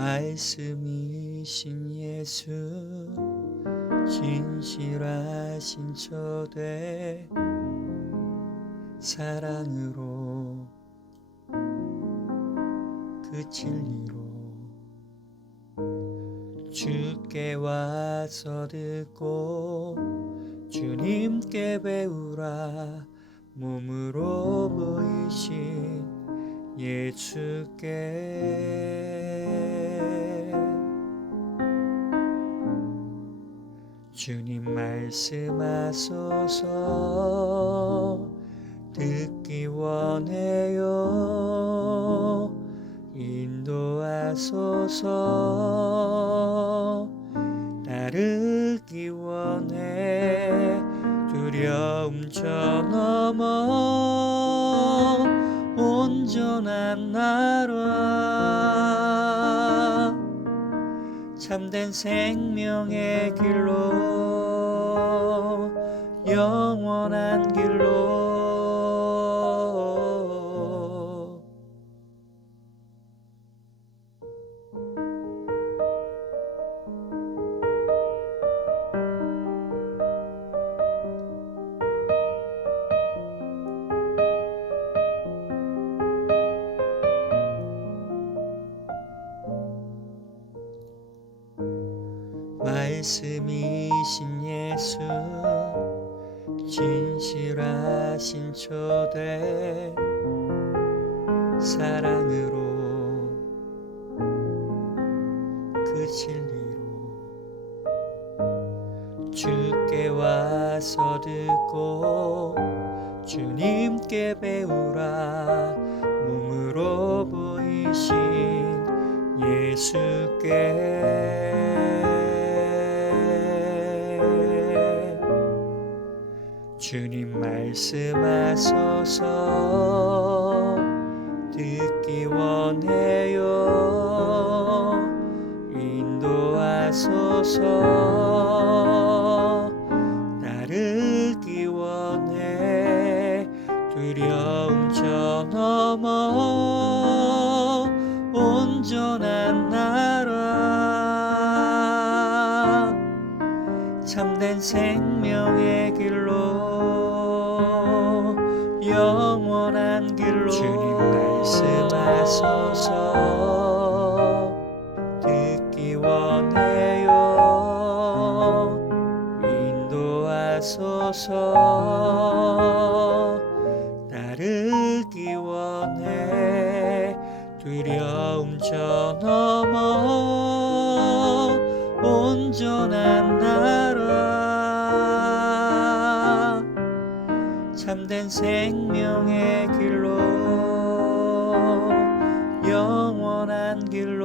말씀이신 예수 진실하신 초대 사랑으로 그 진리로 주께 와서 듣고 주님께 배우라 몸으로 보이신 예수께. 주님 말씀하소서. 듣기 원해요. 인도하소서. 따르기 원해. 두려움 저 넘어 온전한 나라. 참된 생명의 길로 영원한 길로 말씀이신 예수 진실하신 초대 사랑으로 그 진리로 주께 와서 듣고 주님께 배우라 몸으로 보이신 예수께 주님 말씀하소서. 듣기 원해요. 인도하소서. 따르기 원해. 두려움 저 넘어. 온전한 나라. 참된 생명의 길로 영원한 길로 주님 말씀하소서. 듣기 원해요. 인도하소서. 따르기 원해. 두려움 저 넘어 온전한 나 생명의 길로 영원한 길로.